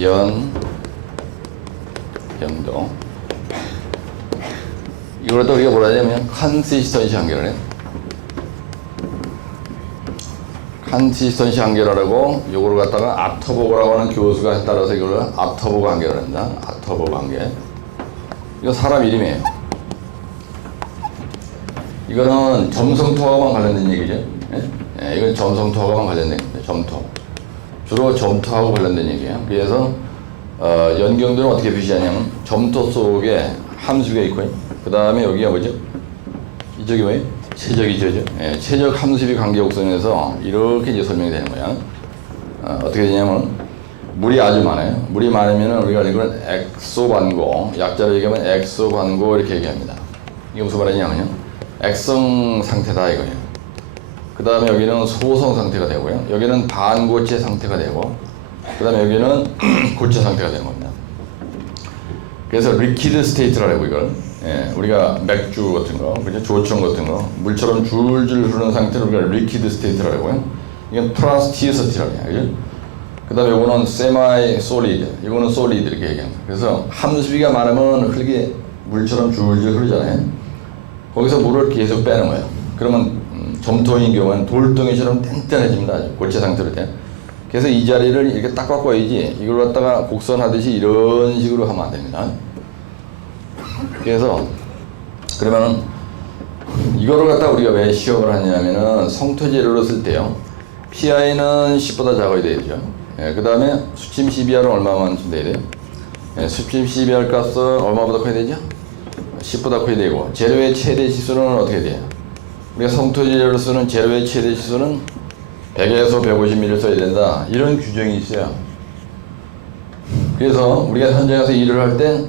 연경도. 이걸 갖다 우리가 뭐라 하냐면 컨시스턴시 한계를 해. 컨시스턴시 한계라고 요거를 갖다가 아터보그라고 하는 교수가 따라서 이걸 아터보그 한계를 한다. 아터보그 한계. 이거 사람 이름이에요. 이거는 점성토하고만 관련된 얘기죠. 예, 이건 점성토하고만 관련된 겁니다. 점토. 주로 점토하고 관련된 얘기예요. 그래서 연경도는 어떻게 표시하냐면 점토 속에 함수가 있고요. 그 다음에 여기가 뭐죠? 이쪽이 뭐예요? 최적이죠. 예, 최적 함수비 관계 곡선에서 이렇게 이제 설명이 되는 거야. 어떻게 되냐면 물이 아주 많아요. 물이 많으면은 우리가 이걸 엑소반고, 약자로 얘기하면 엑소반고 이렇게 얘기합니다. 이게 무슨 말이냐면요, 액성 상태다 이거예요. 그 다음에 여기는 소성 상태가 되고요. 여기는 반고체 상태가 되고, 그 다음에 여기는 고체 상태가 되는 겁니다. 그래서 리퀴드 스테이트라고 이걸, 예, 우리가 맥주 같은 거, 그죠? 조청 같은 거, 물처럼 줄줄 흐르는 상태를 우리가 리퀴드 스테이트라고 하고요. 이건 플라스티시티라고 해요. 그죠? 그 다음에 이거는 세마이 솔리드, 이거는 솔리드 이렇게 얘기합니다. 그래서 함수비가 많으면 흙이 물처럼 줄줄 흐르잖아요. 거기서 물을 계속 빼는 거예요. 그러면 점토인 경우는 돌덩이처럼 땡땡해집니다. 고체 상태로 돼요. 그래서 이 자리를 이렇게 딱 바꿔야지, 이걸 갖다가 곡선하듯이 이런 식으로 하면 안 됩니다. 그래서 그러면은 이거를 갖다 우리가 왜 시험을 하냐면은 성토 재료로 쓸 때요, PI는 10보다 작아야 되죠. 예, 그 다음에 수침 12R은 얼마만큼 돼야 돼요? 예, 수침 12R 값은 얼마보다 커야 되죠? 10보다 커야 되고, 재료의 최대 지수는 어떻게 돼요? 우리가 성토 재료로 쓰는 재료의 최대 지수는 100에서 150ml 써야 된다, 이런 규정이 있어요. 그래서 우리가 현장에서 일을 할 때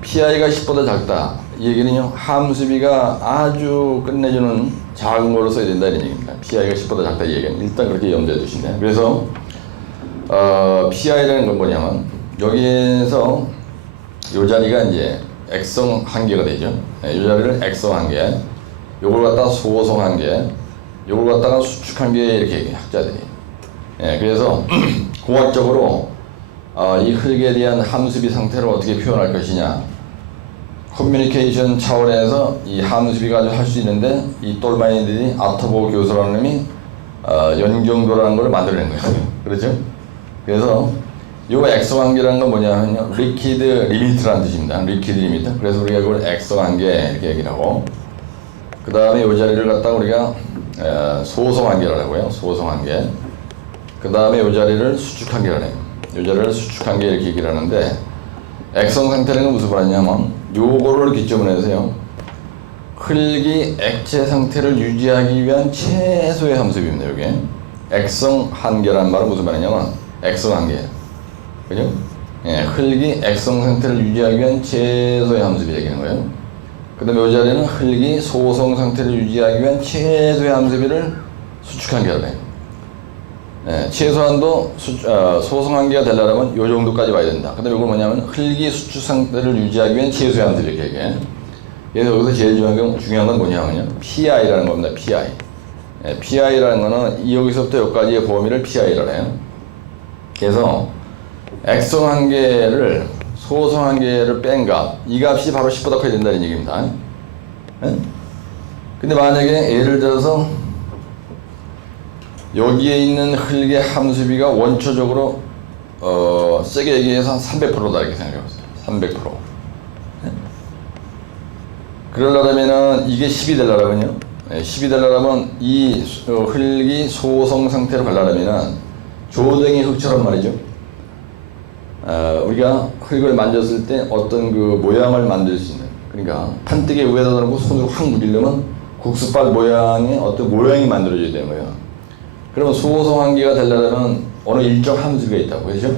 PI가 10보다 작다, 이 얘기는요, 함수비가 아주 끝내주는 작은 거로 써야 된다 이런 얘기입니다. PI가 10보다 작다 이 얘기는 일단 그렇게 염두에 두시네요. 그래서 PI라는 건 뭐냐면 여기에서 요 자리가 이제 액성 한계가 되죠. 네, 요 자리를 액성 한계, 요걸 갖다가 소성 한계, 요걸 갖다가 수축 한계 이렇게 얘기해요, 학자들이. 예, 그래서 공학적으로 이 흙에 대한 함수비 상태를 어떻게 표현할 것이냐, 커뮤니케이션 차원에서 이 함수비가 할 수 있는데, 이 똘마니들이 아터보그 교수라는 놈이 연경도라는 걸 만들어낸 거예요. 그렇죠? 그래서 요 액성 한계라는 건 뭐냐면요, 리퀴드 리미트라는 뜻입니다. 리퀴드 리미트. 그래서 우리가 이걸 액성 한계 이렇게 얘기를 하고, 그 다음에 요 자리를 갖다가 우리가 소성 한계라고 하고요. 소성 한계. 그 다음에 요 자리를 수축 한계라고 해요. 요 자리를 수축 한계 이렇게 얘기를 하는데, 액성 상태라는 건 무슨 말이냐면 요거를 기점으로 해서요, 흙이 액체 상태를 유지하기 위한 최소의 함수비입니다. 이게 액성 한계라는 말은 무슨 말이냐면 액성 한계예요. 그죠? 예, 흙이 액성 상태를 유지하기 위한 최소의 함수비 얘기하는 거예요. 그 다음에 이 자리는 흙이 소성 상태를 유지하기 위한 최소의 함수비를 수축 한계라고 해요. 예, 최소한도 소성 한계가 되려면 이 정도까지 와야 된다. 그 다음에 이건 뭐냐면 흙이 수축 상태를 유지하기 위한 최소의 함수비 이렇게 얘기해요. 그래서 여기서 제일 중요한 건 뭐냐면요, PI라는 겁니다. PI. 예, PI라는 거는 여기서부터 여기까지의 범위를 PI라고 해요. 그래서 액성 한계를, 소성 한계를 뺀 값, 이 값이 바로 10보다 커야 된다는 얘기입니다. 예? 근데 만약에 예를 들어서 여기에 있는 흙의 함수비가 원초적으로 세게 얘기해서 300%다 이렇게 생각해보세요. 300%. 예? 그러려면은 이게 10이 되려면요, 10이 되려면 이 흙이 소성 상태로 가려면은 조댕이 흙처럼 말이죠. 우리가 흙을 만졌을 때 어떤 그 모양을 만들 수 있는, 그러니까 판뜨기 위에다 놓고 손으로 확 물리려면 국수밭 모양의 어떤 모양이 만들어져야 되는 거예요. 그러면 소성 한계가 되려면 어느 일정 함수비가 있다고, 그렇죠?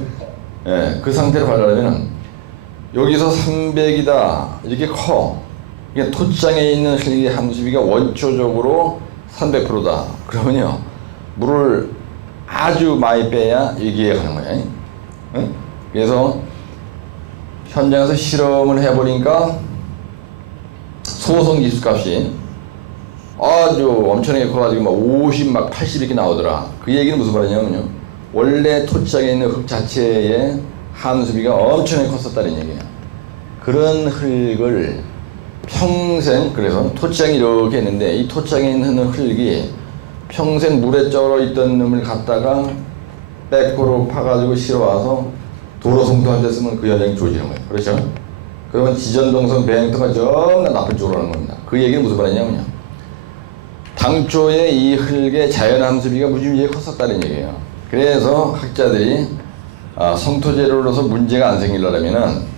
예, 그 상태로 가려면 여기서 300이다 이렇게 커. 이게 토장에 있는 흙의 함수비가 원초적으로 300%다. 그러면요, 물을 아주 많이 빼야 여기에 가는 거예요. 응? 그래서 현장에서 실험을 해보니까 소성 기술값이 아주 엄청나게 커가지고 막 50, 막 80 이렇게 나오더라. 그 얘기는 무슨 말이냐면요, 원래 토지장에 있는 흙 자체의 함수비가 엄청나게 컸었다는 얘기예요. 그런 흙을 평생, 그래서 토장이 이렇게 있는데 이 토장에 있는 흙이 평생 물에 쩔어 있던 놈을 갖다가 백호로 파가지고 실어와서 도로 송토한테 쓰면 그 현장이 좋아지는 거예요. 그렇죠? 그러면 지전동선 배행터가 전부 나쁜 쪽으로 하는 겁니다. 그 얘기는 무슨 말이냐면요, 당초에 이 흙의 자연함수비가 무지무지하게 컸었다는 얘기예요. 그래서 학자들이 성토재료로서 문제가 안 생기려면은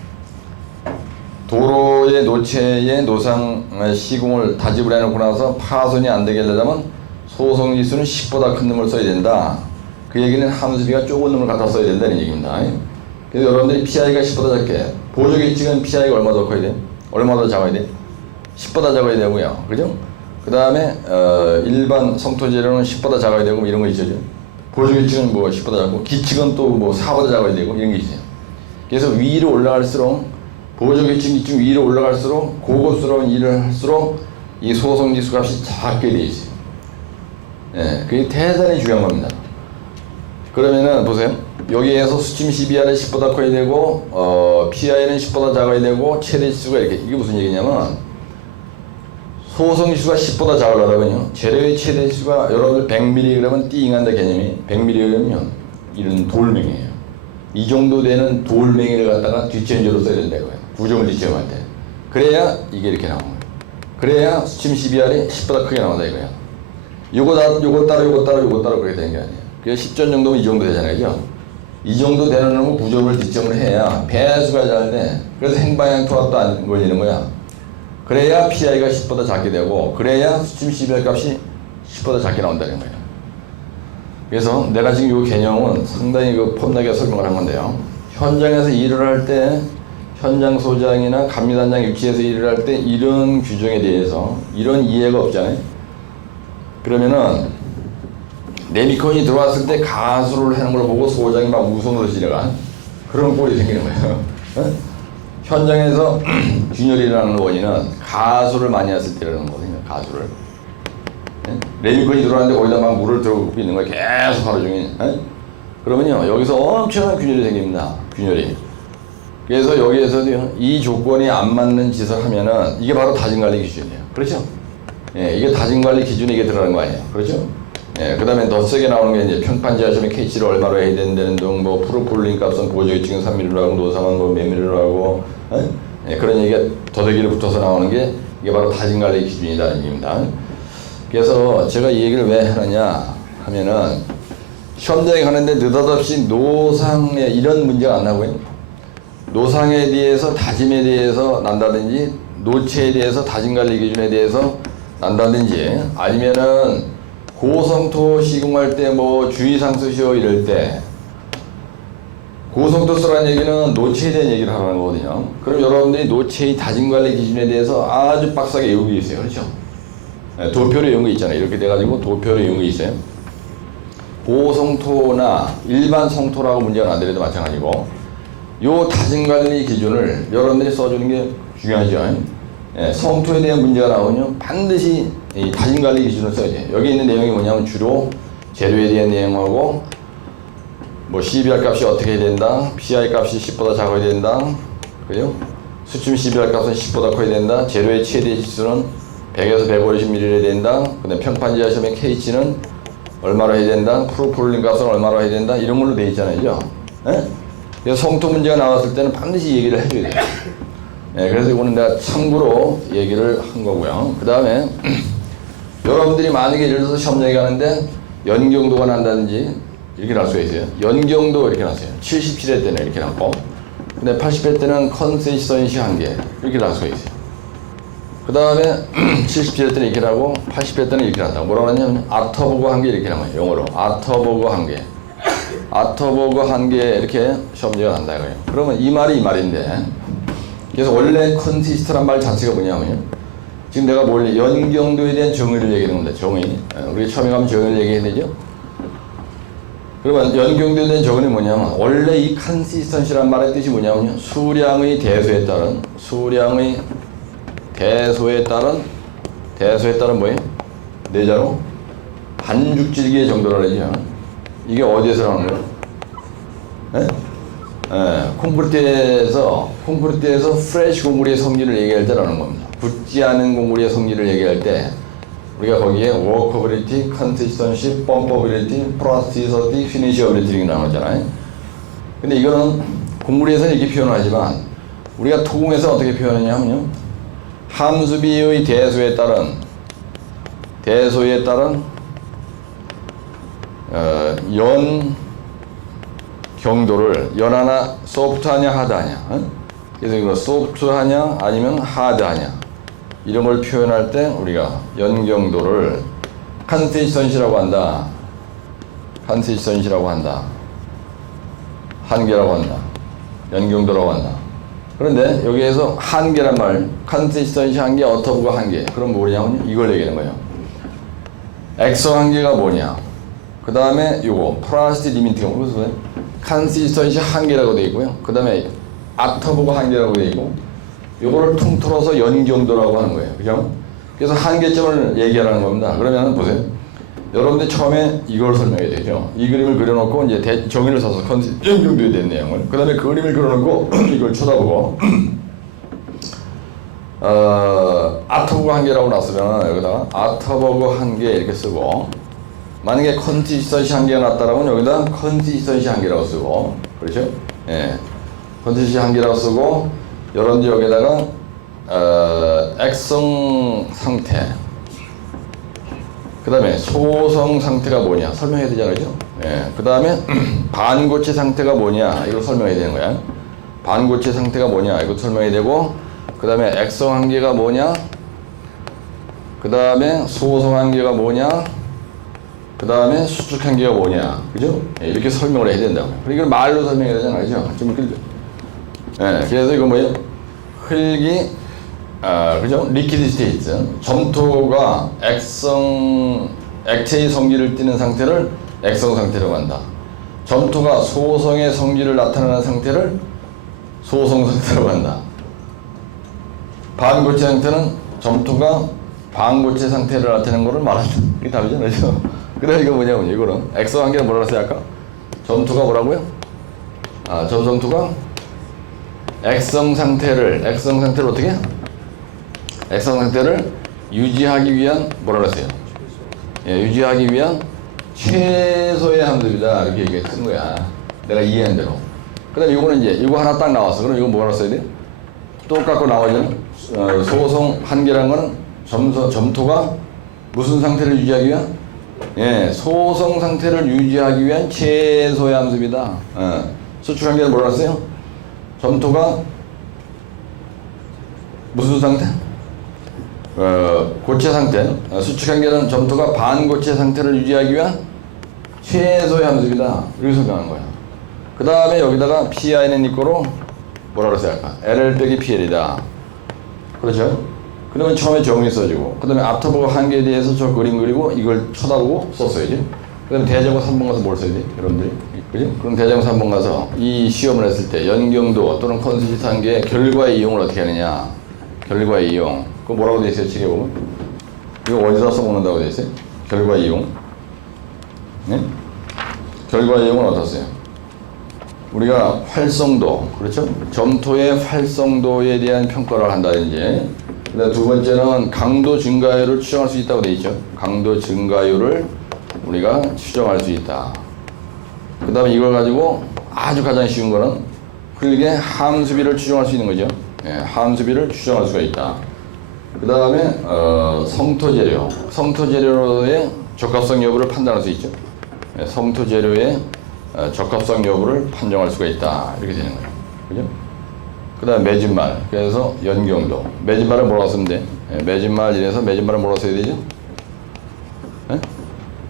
도로의 노체의 노상 시공을 다집을 해놓고 나서 파손이 안 되게 하려면 소성지수는 10보다 큰 놈을 써야 된다. 그 얘기는 함수비가 좁은 놈을 갖다 써야 된다는 얘기입니다. 그래서 여러분들이 PI가 10보다 작게, 보조계측은 PI가 얼마 더 커야 돼? 얼마 더 작아야 돼? 10보다 작아야 되고요. 그죠? 그 다음에 일반 성토재료는 10보다 작아야 되고 뭐 이런 거 있죠. 보조계측은 뭐 10보다 작고 기측은 또 뭐 4보다 작아야 되고 이런 게 있어요. 그래서 위로 올라갈수록 보조계측 기측 위로 올라갈수록 고급스러운 일을 할수록 이 소성지수 값이 작게 돼 있어요. 예, 그게 대단히 중요한 겁니다. 그러면은 보세요. 여기에서 수침 12R은 10보다 커야 되고 PI는 10보다 작아야 되고 최대지수가 이렇게, 이게 무슨 얘기냐면 소성지수가 10보다 작으려면요 재료의 최대지수가 여러분들 100mg 띵한다 개념이 100mg면 이런 돌멩이에요. 이 정도 되는 돌멩이를 갖다가 뒷전조로 써야 된다고요. 구정을 뒷점할 때. 그래야 이게 이렇게 나오는 거예요. 그래야 수침 12R이 10보다 크게 나온다 이거야. 요거 따라 그렇게 되는 게 아니에요. 그래서 10전 정도면 이 정도 되잖아요. 이 정도 되는 놈은 구조물 뒷점을 해야 배수가 잘 돼. 그래서 행방향 투합도 안 걸리는 거야. 그래야 PI가 10보다 작게 되고, 그래야 수침 12R 값이 10보다 작게 나온다는 거예요. 그래서 내가 지금 이 개념은 상당히 폼나게 설명을 한 건데요. 현장에서 일을 할 때, 현장 소장이나 감리단장 위치에서 일을 할 때 이런 규정에 대해서 이런 이해가 없잖아요. 그러면은 레미콘이 들어왔을 때 가수를 하는 걸 보고 소장이 막 우선으로 지나간 그런 꼴이 생기는 거예요. 현장에서 균열이 일어나는 원인은 가수를 많이 했을 때 일어나는 거거든요. 가수를. 레미콘이 들어왔는데 거기다 막 물을 들어오고 있는 거예요. 계속 하루 종일. 그러면요 여기서 엄청난 균열이 생깁니다. 균열이. 그래서 여기에서도 이 조건이 안 맞는 짓을 하면은 이게 바로 다짐관리 기준이에요. 그렇죠? 예, 이게 다짐관리 기준에 이게 들어가는 거 아니에요. 그렇죠? 예, 그 다음에 더 세게 나오는 게 이제 평판지하시면 KC를 얼마로 해야 된다는 등, 뭐 프로폴린 값은 보조계층은 3mm로 하고 노상은 뭐 몇 mm로 하고, 예, 그런 얘기가 더대기를 붙어서 나오는 게 이게 바로 다짐관리 기준이라는 얘기입니다. 그래서 제가 이 얘기를 왜 하느냐 하면은 현장에 가는데 느닷없이 노상에 이런 문제가 안 나고요. 노상에 대해서 다짐에 대해서 난다든지 노체에 대해서 다짐관리 기준에 대해서 난다든지 아니면은 고성토 시공할 때 뭐 주의사항 쓰시오 이럴 때 고성토 쓰라는 얘기는 노체에 대한 얘기를 하는 거거든요. 그럼 여러분들이 노체의 다짐관리 기준에 대해서 아주 빡세게 외우고 있어요. 그렇죠? 네, 도표로 외운 거 있잖아요. 이렇게 돼가지고 도표로 외운 거 있어요. 고성토나 일반 성토라고 문제가 나더라도 마찬가지고 요 다짐관리 기준을 여러분들이 써주는 게 중요하죠. 예, 성토에 대한 문제가 나오면 반드시 이 다짐관리 기준을 써야 돼요. 여기 있는 내용이 뭐냐면 주로 재료에 대한 내용하고 뭐 CBR 값이 어떻게 해야 된다, PI 값이 10보다 작아야 된다, 그죠? 수침 CBR 값은 10보다 커야 된다, 재료의 최대 지수는 100에서 150ml 해야 된다, 근데 평판지하 시험의 KC는 얼마로 해야 된다, 프로폴린 값은 얼마로 해야 된다, 이런 걸로 돼 있잖아요. 예? 그래서 성토 문제가 나왔을 때는 반드시 얘기를 해줘야 돼요. 예, 그래서 이거는 내가 참고로 얘기를 한 거고요. 그 다음에 여러분들이 만약에 예를 들어서 시험장에 가는데 연경도가 난다든지 이렇게 날 수가 있어요. 연경도 이렇게 났어요. 77회 때는 이렇게 났고, 근데 80회 때는 컨센션시 한계 이렇게 날 수가 있어요. 그 다음에 77회 때는 이렇게 나고 80회 때는 이렇게 난다고. 뭐라고 하냐면 아터버그 한계 이렇게 나와요. 영어로 아터버그 한계. 아터버그 한계 이렇게 시험지가 난다 이거예요. 그러면 이 말이 이 말인데, 그래서 원래 컨시스트란 말 자체가 뭐냐면요, 지금 내가 뭘 연경도에 대한 정의를 얘기하는 겁니다. 정의. 우리 처음에 가면 정의를 얘기해야 되죠. 그러면 연경도에 대한 정의는 뭐냐면 원래 이 컨시스턴시란 말의 뜻이 뭐냐면요, 수량의 대소에 따른 뭐예요? 내자로 반죽질기의 정도라 그러죠. 이게 어디에서 나오는 거예요? 네? 콘크리트에서 프레시 공구리의 성질을 얘기할 때라는 겁니다. 굳지 않은 공구리의 성질을 얘기할 때 우리가 거기에 워커빌리티, 컨시스턴시, 펌퍼빌리티, 프라스티서티, 피니시어빌리티 이렇게 나오잖아요. 근데 이거는 공구리에서는 이렇게 표현하지만 우리가 토공에서 어떻게 표현하냐면요. 함수비의 대소에 따른 연 경도를 연하나 소프트하냐 하드하냐, 그래서 이거 소프트하냐 아니면 하드하냐 이런 걸 표현할 때 우리가 연경도를 컨시스턴시라고 한다. 한계라고 한다. 연경도라고 한다. 그런데 여기에서 한계란 말, 컨시스턴시 한계, 어터브가 한계. 그럼 뭐냐면 이걸 얘기하는 거예요. 엑소 한계가 뭐냐? 그 다음에 요거 프라스티 리미트가 무슨 컨시스턴시 한계라고 되어 있고요. 그 다음에 아터브가 한계라고 되어 있고, 요거를 통틀어서 연경도라고 하는 거예요. 그죠? 그래서 한계점을 얘기하라는 겁니다. 그러면 보세요. 여러분들 처음에 이걸 설명해야 되죠. 이 그림을 그려놓고 이제 정의를 써서 연경도에 대한 내용을. 그 다음에 그 그림을 그려놓고 이걸 쳐다보고 아터브 한계라고 놨으면 여기다가 아터버그 한계 이렇게 쓰고, 만약에 컨시스턴시 한계가 났다라면 여기다 컨시스턴시 한계라고 쓰고, 그렇죠? 예, 컨시스턴시 한계라고 쓰고, 여러분들 여기다가 액성 상태, 그 다음에 소성 상태가 뭐냐 설명해야 되잖아요. 그죠? 예, 그 다음에 반고체 상태가 뭐냐 이거 설명해야 되는 거야. 반고체 상태가 뭐냐 이거 설명해야 되고, 그 다음에 액성 한계가 뭐냐, 그 다음에 소성 한계가 뭐냐, 그 다음에 수축 한계가 뭐냐, 그죠? 예, 이렇게 설명을 해야 된다고요. 그러니까 이걸 말로 설명해야 되잖아요. 그죠? 좀 예, 그래서 이거 뭐예요? 흙이 그죠? 리퀴드 스테이트, 점토가 액체의 성질을 띠는 상태를 액성 상태라고 한다. 점토가 소성의 성질을 나타내는 상태를 소성 상태라고 한다. 반고체 상태는 점토가 반고체 상태를 나타내는 것을 말한다. 이게 답이잖아요. 그죠? 그래, 이거 뭐냐면 이거는 액성 한계는 뭐라고 했어요 아까? 점토가 뭐라고요? 점토가 액성 상태를 어떻게? 액성 상태를 유지하기 위한 뭐라고 했어요? 예, 유지하기 위한 최소의 함수이다. 이렇게 얘기했던 거야. 내가 이해한 대로. 그 다음에 이거는 이제 이거 하나 딱 나왔어. 그럼 이거 뭐라고 써야 돼? 똑같고 나머지는 소성 한계라는 거는 점토가 무슨 상태를 유지하기 위한? 예, 소성 상태를 유지하기 위한 최소의 함수입니다. 수축 한계는 뭐라고 했어요? 점토가 무슨 상태? 고체 상태. 수축 한계는 점토가 반고체 상태를 유지하기 위한 최소의 함수입니다. 이렇게 설명한 거야. 그 다음에 여기다가 PI는 이거로 뭐라고 했어요 아까? LL 빼기 PL이다. 그렇죠? 그러면 처음에 정의 써주고, 그 다음에 아터버그 한계에 대해서 저 그림 그리고 이걸 쳐다보고 썼어야지. 그 다음에 대장고 3번 가서 뭘 써야 돼? 여러분들이. 그죠? 그럼 대장고 3번 가서 이 시험을 했을 때 연경도 또는 컨시스턴시 한계의 결과의 이용을 어떻게 하느냐. 결과의 이용. 그거 뭐라고 돼 있어요? 책에 보면? 이거 어디다 써먹는다고 돼 있어요? 결과의 이용. 네? 결과의 이용은 어떻어요? 우리가 활성도, 그렇죠? 점토의 활성도에 대한 평가를 한다든지, 그다음 두 번째는 강도 증가율을 추정할 수 있다고 돼 있죠. 강도 증가율을 우리가 추정할 수 있다. 그 다음에 이걸 가지고 아주 가장 쉬운 거는 흙의 함수비를 추정할 수 있는 거죠. 예, 함수비를 추정할 수가 있다. 그 다음에 성토재료의 적합성 여부를 판단할 수 있죠. 예, 성토재료의 적합성 여부를 판정할 수가 있다. 이렇게 되는 거예요. 그죠? 그 다음에 매진말. 그래서 연경도. 매진말을 뭐라고 쓰면 돼? 예, 매진말 이래서 매진말을 뭐라고 써야 되죠? 예?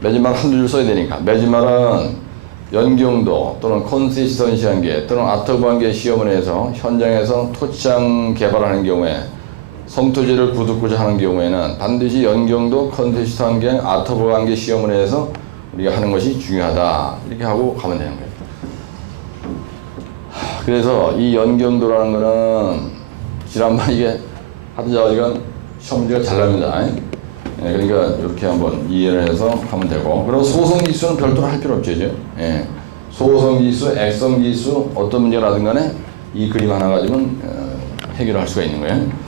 매진말 한두 줄 써야 되니까. 매진말은 연경도 또는 컨시스턴시 한계 또는 아터브 한계 시험을 해서 현장에서 토치장 개발하는 경우에 성토재를 구두고자 하는 경우에는 반드시 연경도, 컨시스턴시 한계, 아터브 한계 시험을 해서 우리가 하는 것이 중요하다. 이렇게 하고 가면 되는 거예요. 그래서 이 연경도라는 거는 지난번 이게 하도 자기가 시험 문제가 잘 납니다. 예, 그러니까 이렇게 한번 이해를 해서 하면 되고, 그리고 소성 기수는 별도로 할 필요 없죠. 이제. 예, 소호성 지수, 액성 지수 어떤 문제라든 간에 이 그림 하나 가지고는 해결할 수가 있는 거예요.